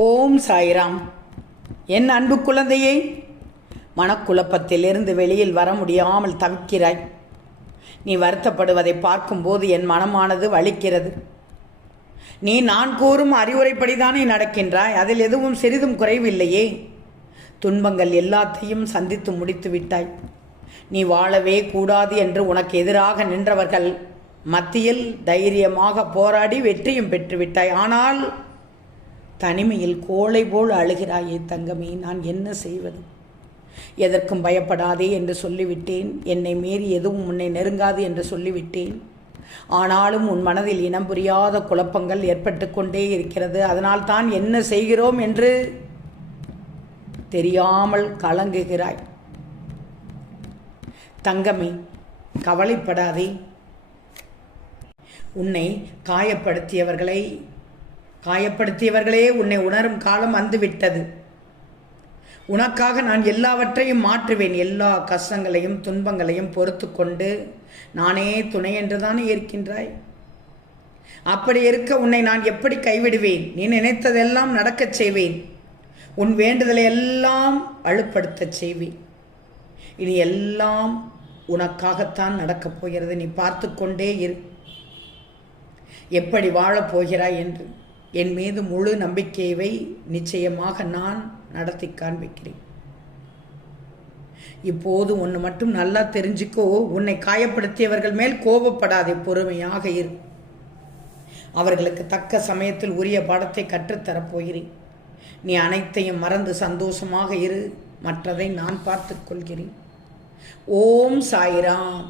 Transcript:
ஓம் சாய்ராம். என் அன்பு குழந்தையே, மனக்குழப்பத்திலிருந்து வெளியில் வர முடியாமல் தவிக்கிறாய். நீ வருத்தப்படுவதை பார்க்கும்போது என் மனமானது வலிக்கிறது. நீ நான் கூறும் அறிவுரைப்படிதானே நடக்கின்றாய். அதில் எதுவும் சிறிதும் குறைவில்லையே. துன்பங்கள் எல்லாத்தையும் சந்தித்து முடித்து விட்டாய். நீ வாழவே கூடாது என்று உனக்கு எதிராக நின்றவர்கள் மத்தியில் தைரியமாக போராடி வெற்றியும் பெற்றுவிட்டாய். ஆனால் தனிமையில் கோழை போல் அழுகிறாயே தங்கமே, நான் என்ன செய்வது? எதற்கும் பயப்படாதே என்று சொல்லிவிட்டேன். என்னை மீறி எதுவும் உன்னை நெருங்காது என்று சொல்லிவிட்டேன். ஆனாலும் உன் மனதில் இனம் புரியாத குழப்பங்கள் ஏற்பட்டு கொண்டே இருக்கிறது. அதனால் தான் என்ன செய்கிறோம் என்று தெரியாமல் கலங்குகிறாய். தங்கமே, கவலைப்படாதே. உன்னை காயப்படுத்தியவர்களே உன்னை உணரும் காலம் வந்துவிட்டது. உனக்காக நான் எல்லாவற்றையும் மாற்றுவேன். எல்லா கஷ்டங்களையும் துன்பங்களையும் பொறுத்து கொண்டு நானே துணை என்றுதானே இருக்கின்றாய். அப்படி இருக்க உன்னை நான் எப்படி கைவிடுவேன்? நீ நினைத்ததெல்லாம் நடக்கச் செய்வேன். உன் வேண்டுதலை எல்லாம் வலுப்படுத்தச் செய்வேன். இனி எல்லாம் உனக்காகத்தான் நடக்கப் போகிறது. நீ பார்த்து கொண்டே இரு, எப்படி வாழப்போகிறாய் என்று. என் மீது முழு நம்பிக்கையை நிச்சயமாக நான் நடத்தி காண்பிக்கிறேன். இப்போது ஒன்று மட்டும் நல்லா தெரிஞ்சுக்கோ. உன்னை காயப்படுத்தியவர்கள் மேல் கோபப்படாதே, பொறுமையாக இரு. அவர்களுக்கு தக்க சமயத்தில் உரிய பாடத்தை கற்றுத்தரப்போகிறேன். நீ அனைத்தையும் மறந்து சந்தோஷமாக இரு. மற்றதை நான் பார்த்து கொள்கிறேன். ஓம் சாய்ராம்.